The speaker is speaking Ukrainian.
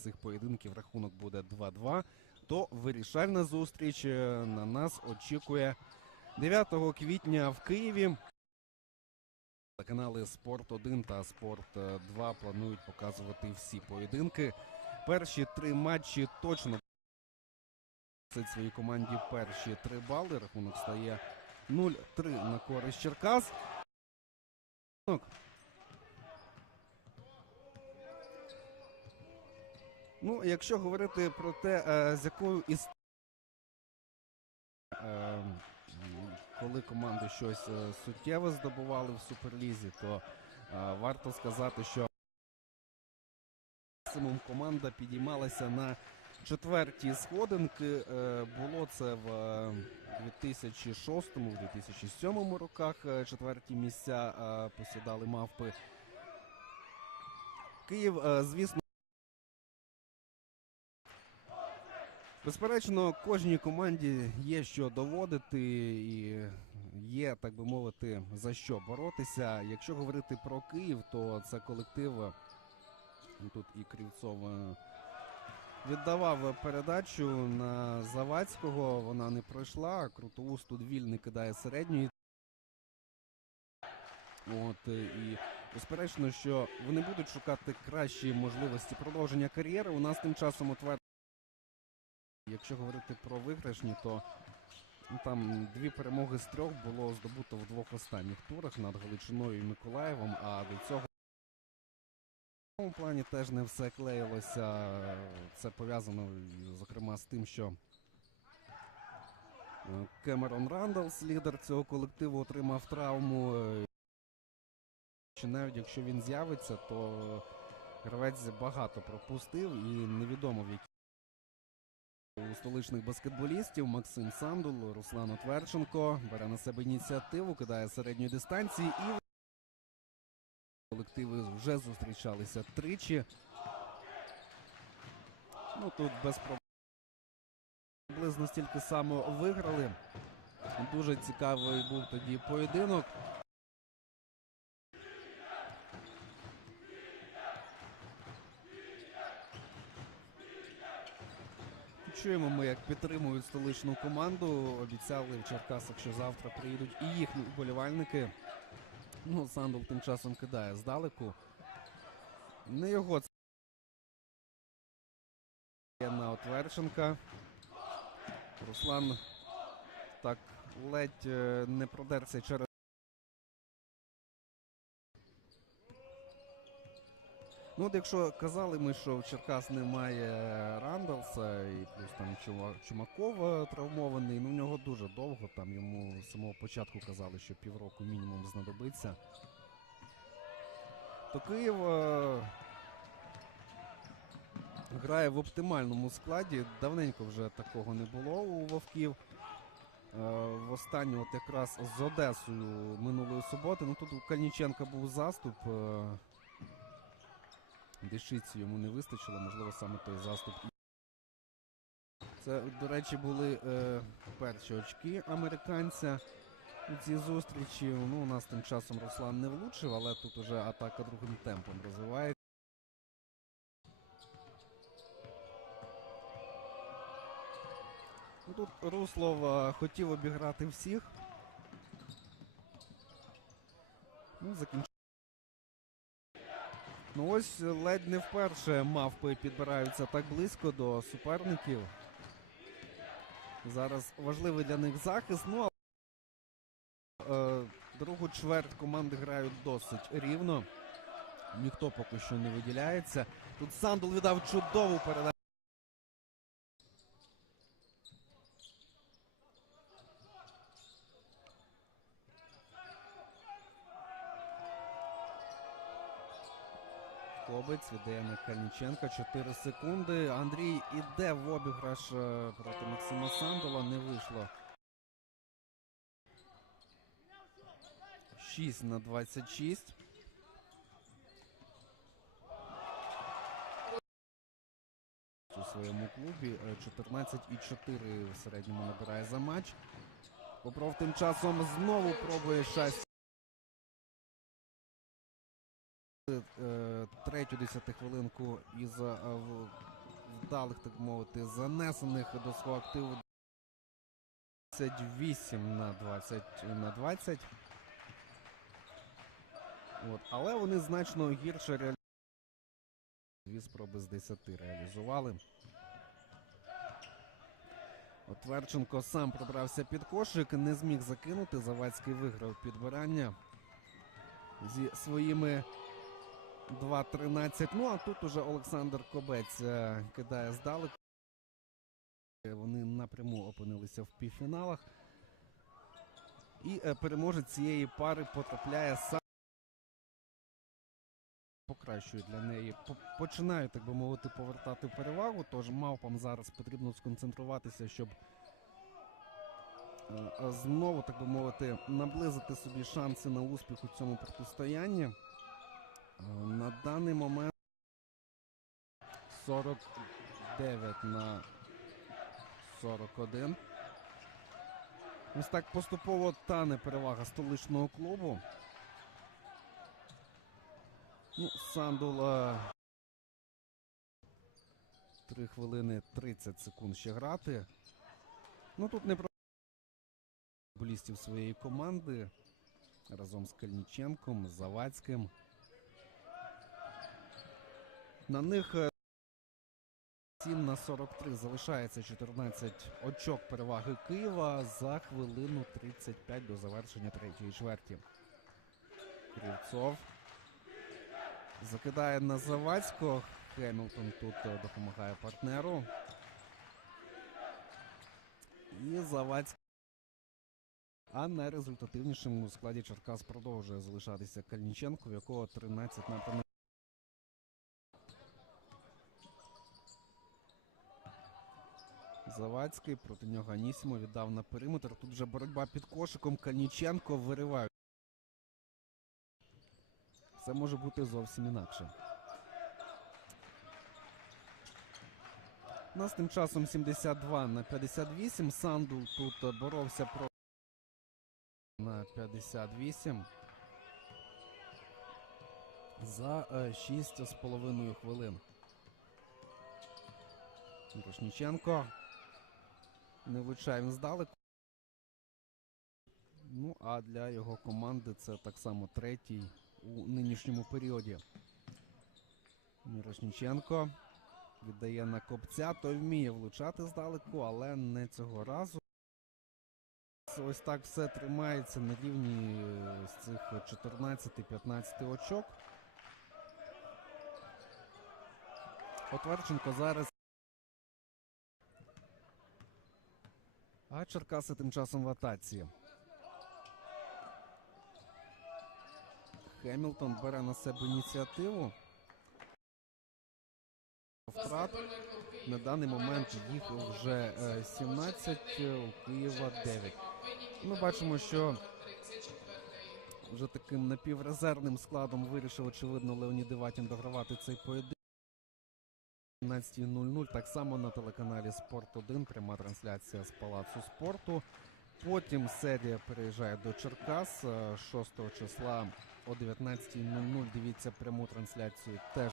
цих поєдинків рахунок буде 2-2, то вирішальна зустріч е, на нас очікує 9 квітня в Києві. Канали Спорт 1 та Спорт 2 планують показувати всі поєдинки. Перші три матчі точно своїй команді перші три бали. Рахунок стає 0-3 на користь Черкас. Ну, якщо говорити про те, е, з якою іс... е, коли команди щось е, суттєве здобували в суперлізі, то варто сказати, що максимум команда підіймалася на четвертій сходинки. Було це в е, 2006-2007 роках. Четверті місця посідали мавпи. Київ, звісно. Безперечно, кожній команді є що доводити і є, так би мовити, за що боротися. Якщо говорити про Київ, то це колектив. е, Тут і Крівцов е, віддавав передачу на Завадського. Вона не пройшла. Крутоус тут вільний кидає середньої. От е, і безперечно, що вони будуть шукати кращі можливості продовження кар'єри. У нас тим часом утвер... Якщо говорити про виграшні, то ну, там дві перемоги з трьох було здобуто в двох останніх турах над Галичиною і Миколаєвом. А до цього в цьому плані теж не все клеїлося. Це пов'язано, зокрема, з тим, що е, Кемерон Рандалс, лідер цього колективу, отримав травму. Чи навіть якщо він з'явиться, то гравець багато пропустив і невідомо в якій у столичних баскетболістів Максим Сандул, Руслан Отверченко бере на себе ініціативу, кидає середньої дистанції і колективи вже зустрічалися тричі. Ну тут без проблем. Приблизно стільки само виграли. Дуже цікавий був тоді поєдинок. Чуємо ми, як підтримують столичну команду. Обіцяли в Черкасах, що завтра приїдуть і їхні вболівальники. Ну, Сандул тим часом кидає здалеку. Не його це на Отверченка. Руслан так ледь е, не продерся через. Ну, от якщо казали ми, що в Черкас немає Рандалса, і плюс там Чумаков е, травмований, ну в нього дуже довго, там йому з самого початку казали, що півроку мінімум знадобиться. То Київ е, грає в оптимальному складі. Давненько вже такого не було у Вовків. Е, В останню, от якраз з Одесою минулої суботи. Ну тут у Кальніченка був заступ. Дещиці йому не вистачило, можливо, саме той заступ. Це, до речі, були е, перші очки американця у цій зустрічі. Ну, у нас тим часом Руслан не влучив, але тут уже атака другим темпом розвивається. Ну, Тут Руслов е, хотів обіграти всіх. Ну, закінчив. Ну ось ледь не вперше мавпи підбираються так близько до суперників. Зараз важливий для них захист. Ну а е, другу чверть команди грають досить рівно. Ніхто поки що не виділяється. Тут Сандул віддав чудову передачу. Кобець віддає на Кальниченка 4 секунди. Андрій іде в обіграш е, проти Максима Сандола. Не вийшло. 6 на 26. У своєму клубі Е, 14,4 в середньому набирає за матч. Бобров тим часом знову пробує щастя. Третю десятихвилинку із е, вдалих, так мовити, занесених до свого активу 28 на 20 на 20. От, але вони значно гірше реалізували. Дві спроби з 10 реалізували. От сам пробрався під кошик, не зміг закинути. Завадський виграв підбирання зі своїми 2-13. Ну а тут уже Олександр Кобець е, кидає здалеку. Вони напряму опинилися в півфіналах. І е, переможець цієї пари потрапляє сам. Покращує для неї. По- Починає, так би мовити, повертати перевагу. Тож мавпам зараз потрібно сконцентруватися, щоб е, знову, так би мовити, наблизити собі шанси на успіх у цьому протистоянні. Е, На даний момент 49 на 41. Ось так поступово тане перевага столичного клубу. Ну, Сандул. е, 3 хвилини 30 секунд ще грати. Ну тут не про футболістів своєї команди разом з Кальніченком, Завадським. На них е, 7 на 43 залишається 14 очок переваги Києва за хвилину 35 до завершення третьої чверті. Кривцов закидає на Завадського. Хемілтон тут е, допомагає партнеру. І Завадський. А найрезультативнішим у складі Черкас продовжує залишатися Кальніченко, в якого 13 напрямів. Завадський проти нього Анісімо віддав на периметр. Тут вже боротьба під кошиком. Кальніченко вириває. Все може бути зовсім інакше. У нас тим часом 72 на 58. Сандул тут е, боровся про на 58. За е, 6,5 хвилин. Мірошніченко. Не влучає він здалеку. Ну, а для його команди це так само третій у нинішньому періоді. Мірошніченко віддає на копця, той вміє влучати здалеку, але не цього разу. Ось так все тримається на рівні е, з цих 14-15 очок. Отверченко зараз. А Черкаси тим часом в атаці. Хемілтон бере на себе ініціативу. Втрат. На даний момент їх вже е, 17, е, у Києва 9. Ми бачимо, що вже таким напіврезервним складом вирішив, очевидно, Леонід Іватін догравати цей поєдинок. 17.00 так само на телеканалі Спорт 1, пряма трансляція з Палацу спорту. Потім серія переїжджає до Черкас е, 6 числа о 19.00. Дивіться пряму трансляцію теж